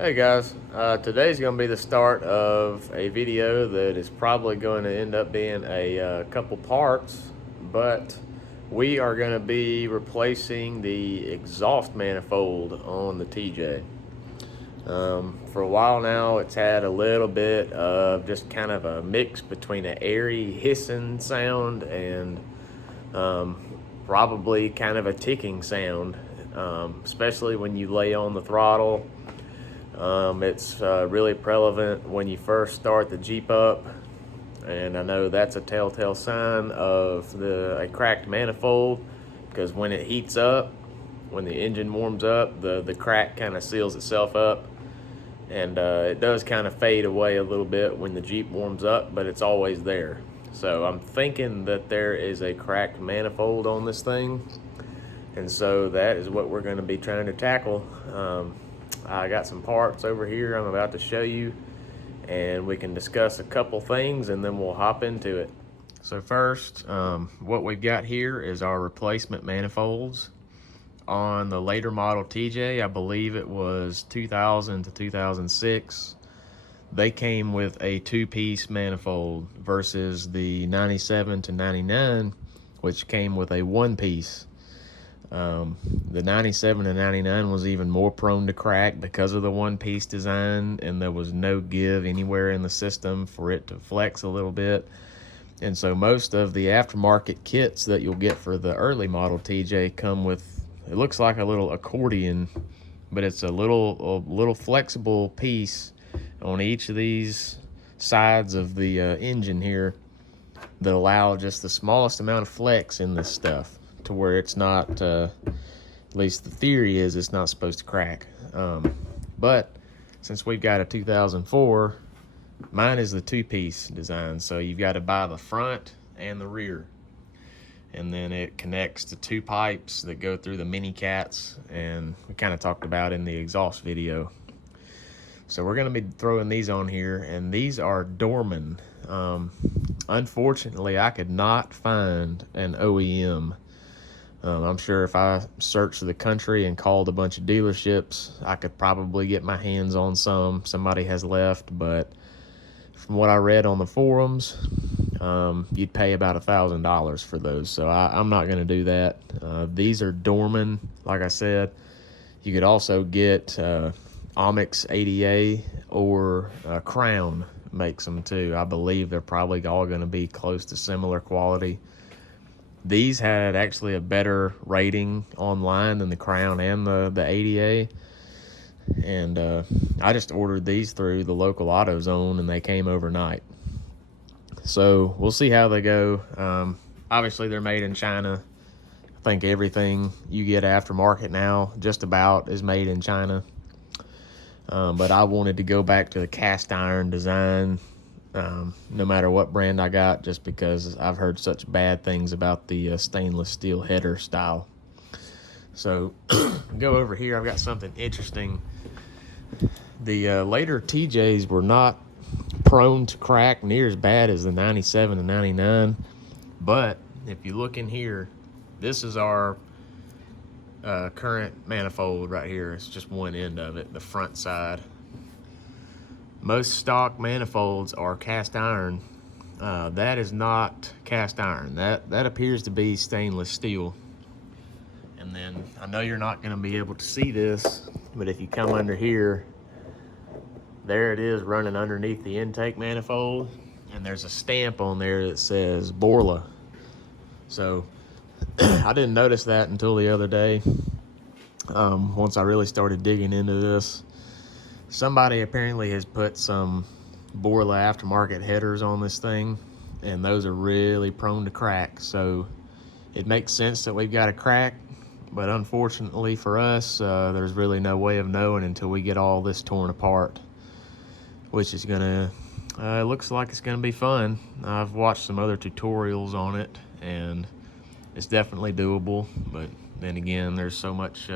Hey guys, today's going to be the start of a video that is probably going to end up being a couple parts, but we are going to be replacing the exhaust manifold on the TJ. For a while now, it's had a little bit of just kind of a mix between an airy hissing sound and probably kind of a ticking sound, especially when you lay on the throttle. It's really prevalent when you first start the Jeep up, and I know that's a telltale sign of a cracked manifold, because when it heats up, when the engine warms up, the crack kind of seals itself up, and it does kind of fade away a little bit when the Jeep warms up, but it's always there. So I'm thinking that there is a cracked manifold on this thing, and so that is what we're going to be trying to tackle. I got some parts over here I'm about to show you, and we can discuss a couple things and then we'll hop into it. So first, what we've got here is our replacement manifolds. On the later model TJ, I believe it was 2000 to 2006, they came with a two-piece manifold versus the 97 to 99, which came with a one-piece. The 97 and 99 was even more prone to crack because of the one-piece design, and there was no give anywhere in the system for it to flex a little bit. And so most of the aftermarket kits that you'll get for the early model TJ come with, it looks like a little accordion, but it's a little flexible piece on each of these sides of the engine here that allow just the smallest amount of flex in this stuff, to where it's not, at least the theory is, it's not supposed to crack. But since we've got a 2004, mine is the two-piece design, so you've got to buy the front and the rear, and then it connects to two pipes that go through the mini cats, and we kind of talked about in the exhaust video. So we're going to be throwing these on here, and these are Dorman. Unfortunately, I could not find an OEM. I'm sure if I searched the country and called a bunch of dealerships, I could probably get my hands on some somebody has left, but from what I read on the forums, you'd pay about $1,000 for those, so I'm not going to do that. These are Dorman, like I said. You could also get Onyx ADA or Crown makes them too. I believe they're probably all going to be close to similar quality. These had actually a better rating online than the Crown and the ADA. And I just ordered these through the local AutoZone, and they came overnight. So we'll see how they go. Obviously, they're made in China. I think everything you get aftermarket now just about is made in China. But I wanted to go back to the cast iron design, no matter what brand I got, just because I've heard such bad things about the stainless steel header style. So go over here, I've got something interesting. The later TJs were not prone to crack near as bad as the 97 and 99, but if you look in here, this is our current manifold right here. It's just one end of it, the front side. Most stock manifolds are cast iron. That is not cast iron. That appears to be stainless steel. And then I know you're not going to be able to see this, but if you come under here, there it is running underneath the intake manifold, and there's a stamp on there that says Borla. So I didn't notice that until the other day. Once I really started digging into this, somebody apparently has put some Borla aftermarket headers on this thing, and those are really prone to crack. So it makes sense that we've got a crack, but unfortunately for us, there's really no way of knowing until we get all this torn apart, which is gonna, it looks like it's gonna be fun. I've watched some other tutorials on it, and it's definitely doable, but then again, there's so much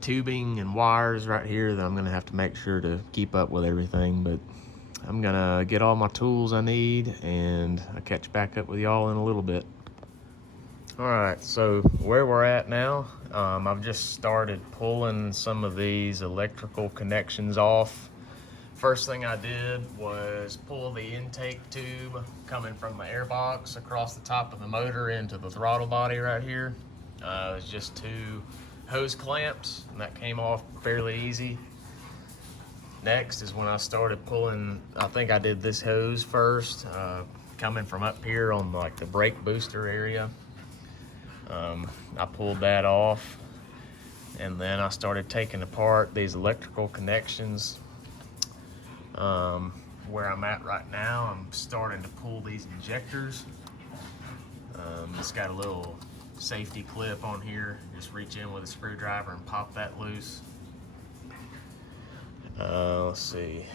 tubing and wires right here that I'm gonna have to make sure to keep up with everything. But I'm gonna get all my tools I need, and I'll catch back up with y'all in a little bit. All right, so where we're at now, I've just started pulling some of these electrical connections off. First thing I did was pull the intake tube coming from the airbox across the top of the motor into the throttle body right here. It's just 2 hose clamps, and that came off fairly easy. Next is when I started pulling, I think I did this hose first, coming from up here on like the brake booster area. I pulled that off, and then I started taking apart these electrical connections. Where I'm at right now, I'm starting to pull these injectors. It's got a little safety clip on here. Just reach in with a screwdriver and pop that loose. Let's see.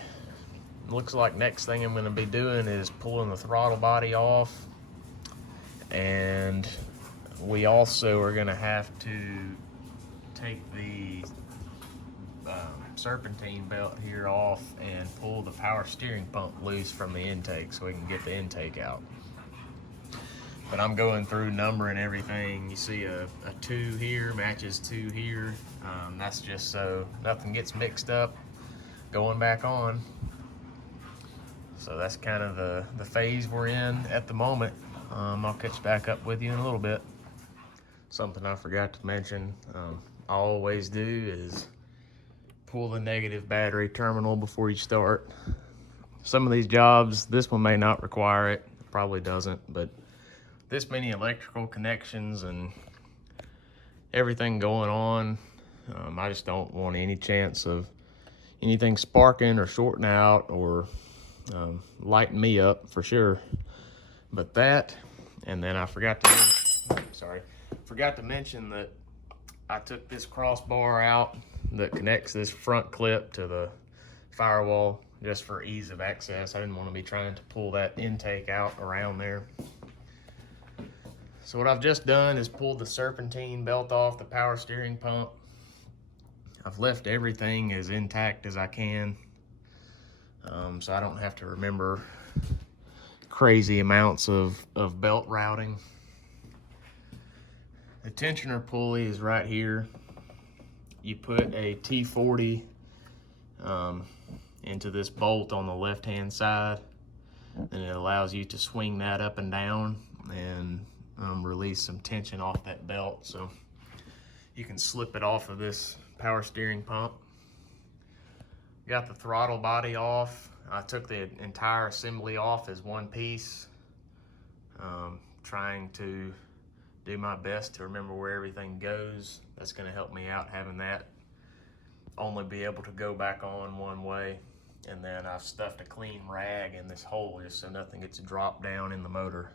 Looks like next thing I'm going to be doing is pulling the throttle body off, and we also are going to have to take the serpentine belt here off and pull the power steering pump loose from the intake so we can get the intake out. But I'm going through numbering everything. You see a 2 here matches 2 here. That's just so nothing gets mixed up going back on. So that's kind of the phase we're in at the moment. I'll catch back up with you in a little bit. Something I forgot to mention, I always do is pull the negative battery terminal before you start. Some of these jobs, this one may not require it, probably doesn't, but this many electrical connections and everything going on, I just don't want any chance of anything sparking or shorting out or lighting me up for sure. But that, and then I forgot to mention that I took this crossbar out that connects this front clip to the firewall just for ease of access. I didn't want to be trying to pull that intake out around there. So what I've just done is pulled the serpentine belt off the power steering pump. I've left everything as intact as I can, so I don't have to remember crazy amounts of belt routing. The tensioner pulley is right here. You put a T40 into this bolt on the left-hand side, and it allows you to swing that up and down and release some tension off that belt. So you can slip it off of this power steering pump. Got the throttle body off. I took the entire assembly off as one piece, trying to do my best to remember where everything goes. That's going to help me out, having that only be able to go back on one way. And then I've stuffed a clean rag in this hole just so nothing gets dropped down in the motor.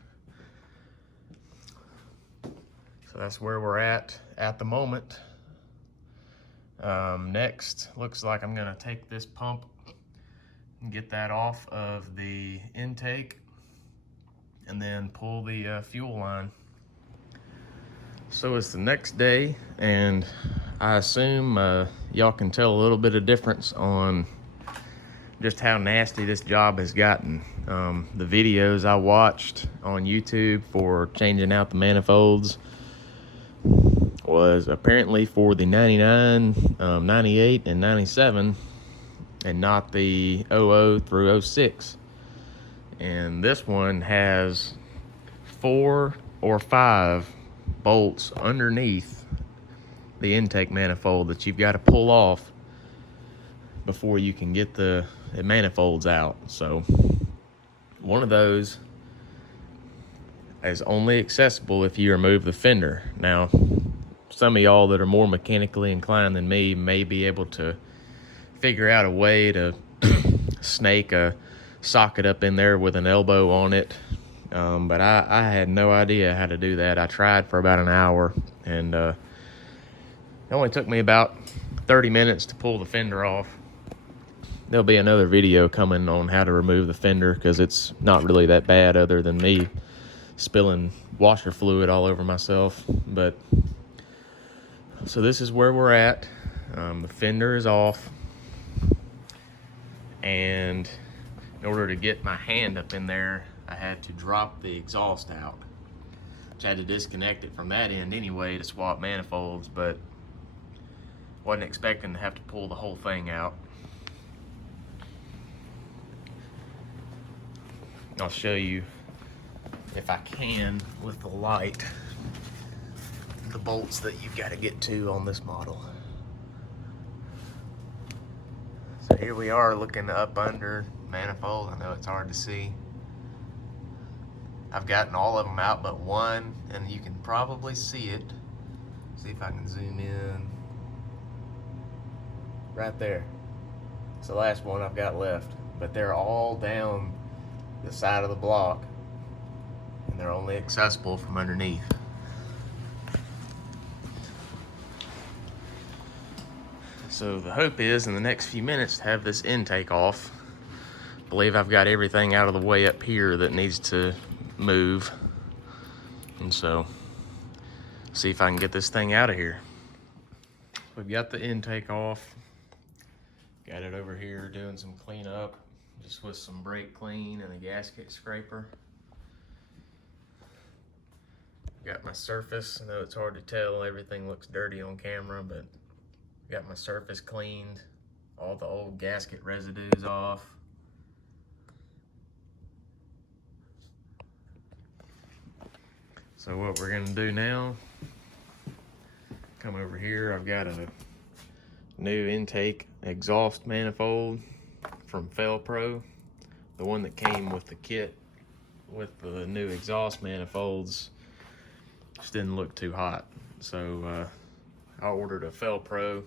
So that's where we're at the moment. Next, looks like I'm going to take this pump and get that off of the intake and then pull the fuel line. So it's the next day, and I assume y'all can tell a little bit of difference on just how nasty this job has gotten. The videos I watched on YouTube for changing out the manifolds was apparently for the 99, 98, and 97, and not the 00 through 06. And this one has 4 or 5 bolts underneath the intake manifold that you've got to pull off before you can get the manifolds out. So one of those is only accessible if you remove the fender. Now, some of y'all that are more mechanically inclined than me may be able to figure out a way to snake a socket up in there with an elbow on it. But I had no idea how to do that. I tried for about an hour, and it only took me about 30 minutes to pull the fender off. There'll be another video coming on how to remove the fender, because it's not really that bad other than me spilling washer fluid all over myself. But so this is where we're at. The fender is off, and in order to get my hand up in there, I had to drop the exhaust out. which I had to disconnect it from that end anyway to swap manifolds, but wasn't expecting to have to pull the whole thing out. I'll show you, if I can with the light, the bolts that you've got to get to on this model. So here we are looking up under manifold. I know it's hard to see. I've gotten all of them out but one, and you can probably see it. See if I can zoom in. Right there. It's the last one I've got left, but they're all down the side of the block, and they're only accessible from underneath. So the hope is in the next few minutes to have this intake off. I believe I've got everything out of the way up here that needs to move, and so see if I can get this thing out of here. We've got the intake off. Got it over here doing some cleanup, just with some brake clean and a gasket scraper. Got my surface. I know it's hard to tell, everything looks dirty on camera, but got my surface cleaned, all the old gasket residues off. So what we're gonna do now, come over here, I've got a new intake exhaust manifold from Pro. The one that came with the kit with the new exhaust manifolds just didn't look too hot. So I ordered a Pro.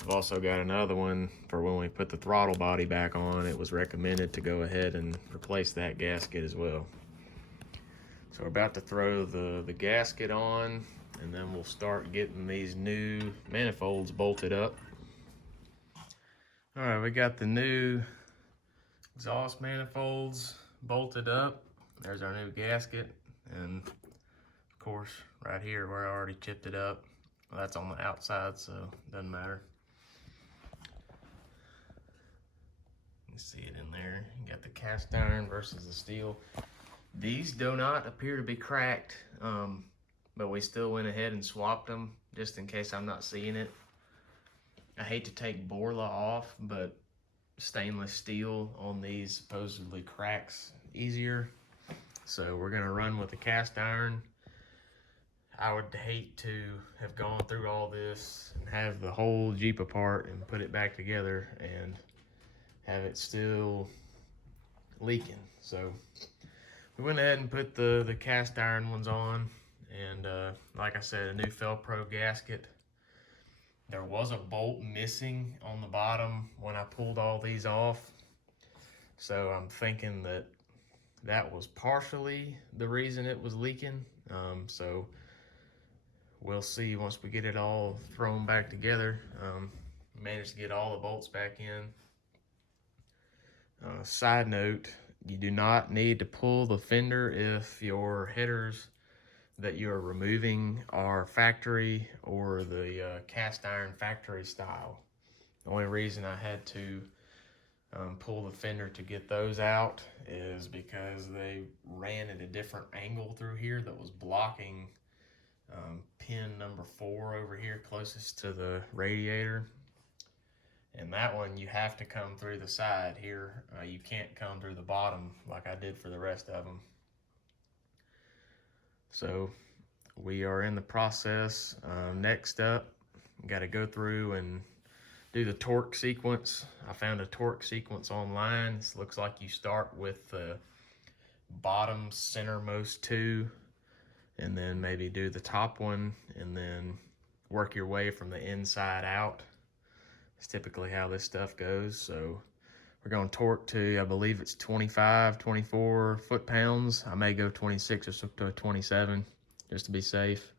I've also got another one for when we put the throttle body back on. It was recommended to go ahead and replace that gasket as well. So we're about to throw the gasket on, and then we'll start getting these new manifolds bolted up. All right, we got the new exhaust manifolds bolted up. There's our new gasket, and of course right here where I already chipped it up, well, that's on the outside, so it doesn't matter. You see it in there. You got the cast iron versus the steel. These do not appear to be cracked, but we still went ahead and swapped them just in case I'm not seeing it. I hate to take Borla off, but stainless steel on these supposedly cracks easier. So we're gonna run with the cast iron. I would hate to have gone through all this and have the whole Jeep apart and put it back together and have it still leaking. So we went ahead and put the cast iron ones on, and like I said, a new Pro gasket. There was a bolt missing on the bottom when I pulled all these off, so I'm thinking that that was partially the reason it was leaking. So we'll see once we get it all thrown back together. Managed to get all the bolts back in. Side note, you do not need to pull the fender if your headers that you're removing are factory or the cast iron factory style. The only reason I had to pull the fender to get those out is because they ran at a different angle through here that was blocking pin number 4 over here closest to the radiator. And that one you have to come through the side here. You can't come through the bottom like I did for the rest of them. So we are in the process. Next up, got to go through and do the torque sequence. I found a torque sequence online. This looks like you start with the bottom centermost 2, and then maybe do the top one, and then work your way from the inside out. It's typically how this stuff goes. So we're going to torque to, I believe it's 25, 24 foot-pounds. I may go 26 or to 27 just to be safe.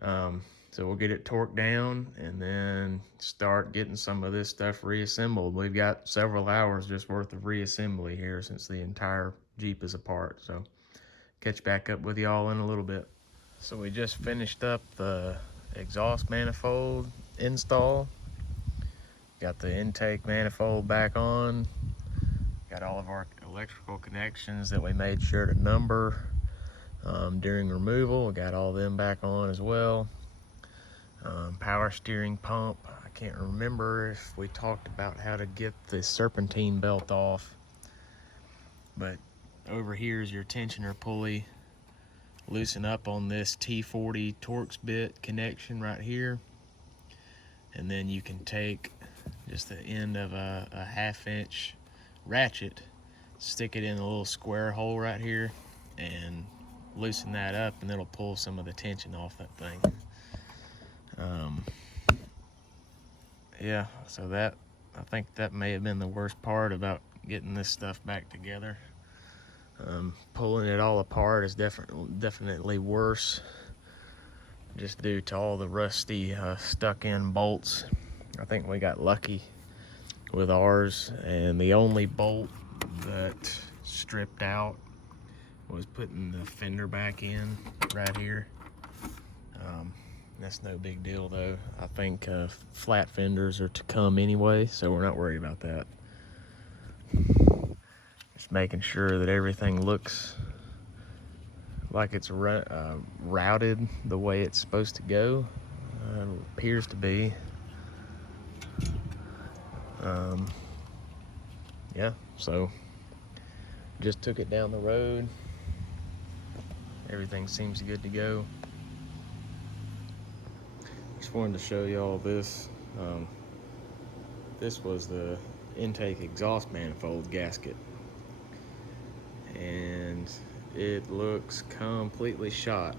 So we'll get it torqued down and then start getting some of this stuff reassembled. We've got several hours just worth of reassembly here since the entire Jeep is apart. So catch back up with y'all in a little bit. So we just finished up the exhaust manifold install. Got the intake manifold back on. Got all of our electrical connections that we made sure to number. during removal. We got all them back on as well. Power steering pump. I can't remember if we talked about how to get the serpentine belt off, but over here is your tensioner pulley. Loosen up on this T40 Torx bit connection right here, and then you can take just the end of a 1/2-inch ratchet, stick it in a little square hole right here, and loosen that up, and it'll pull some of the tension off that thing. Yeah, so that, I think that may have been the worst part about getting this stuff back together. Pulling it all apart is definitely worse, just due to all the rusty stuck in bolts. I think we got lucky with ours, and the only bolt that stripped out was putting the fender back in right here. That's no big deal though. I think flat fenders are to come anyway, so we're not worried about that. Just making sure that everything looks like it's routed the way it's supposed to go. Appears to be. Yeah, so just took it down the road. Everything seems good to go. Just wanted to show you all this. This was the intake exhaust manifold gasket, and it looks completely shot.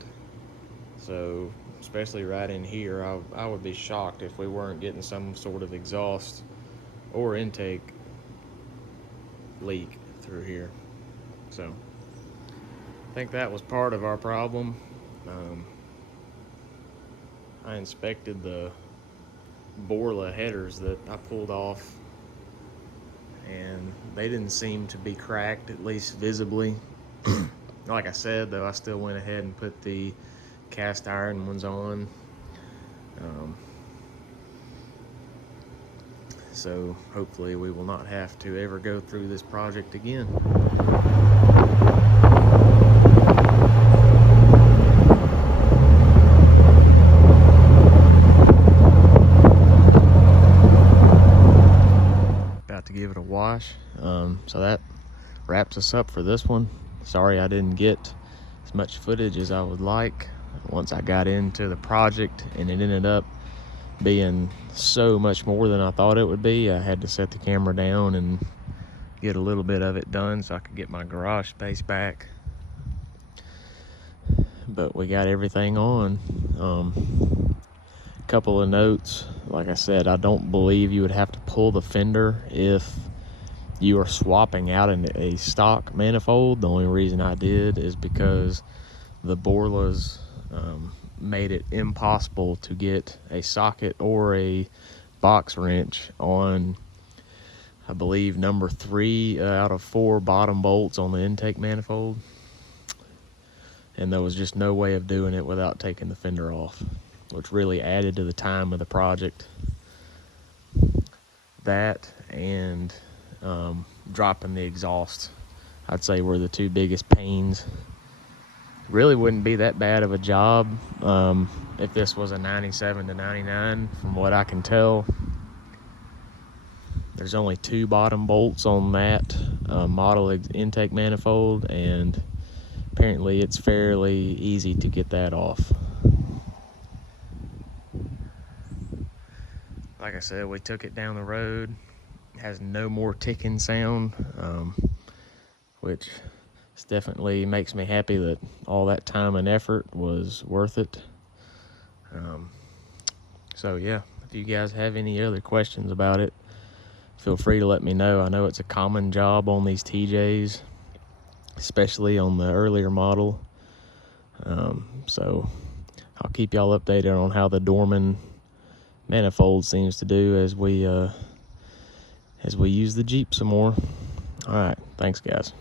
So especially right in here, I would be shocked if we weren't getting some sort of exhaust or intake leak through here. So I think that was part of our problem. I inspected the Borla headers that I pulled off, and they didn't seem to be cracked, at least visibly. Like I said though, I still went ahead and put the cast iron ones on. So hopefully we will not have to ever go through this project again. About to give it a wash. So that wraps us up for this one. Sorry I didn't get as much footage as I would like once I got into the project, and it ended up being so much more than I thought it would be. I had to set the camera down and get a little bit of it done so I could get my garage space back. But we got everything on. Couple of notes. Like I said, I don't believe you would have to pull the fender if you are swapping out a stock manifold. The only reason I did is because the Borlas made it impossible to get a socket or a box wrench on, I believe, number 3 out of 4 bottom bolts on the intake manifold, and there was just no way of doing it without taking the fender off, which really added to the time of the project. That and dropping the exhaust, I'd say, were the two biggest pains. Really wouldn't be that bad of a job if this was a 97 to 99, from what I can tell. There's only 2 bottom bolts on that model intake manifold, and apparently it's fairly easy to get that off. Like I said, we took it down the road. It has no more ticking sound, which definitely makes me happy that all that time and effort was worth it. So yeah, if you guys have any other questions about it, feel free to let me know. I know it's a common job on these TJs, especially on the earlier model. So I'll keep y'all updated on how the Dorman manifold seems to do as we use the Jeep some more. All right, thanks guys.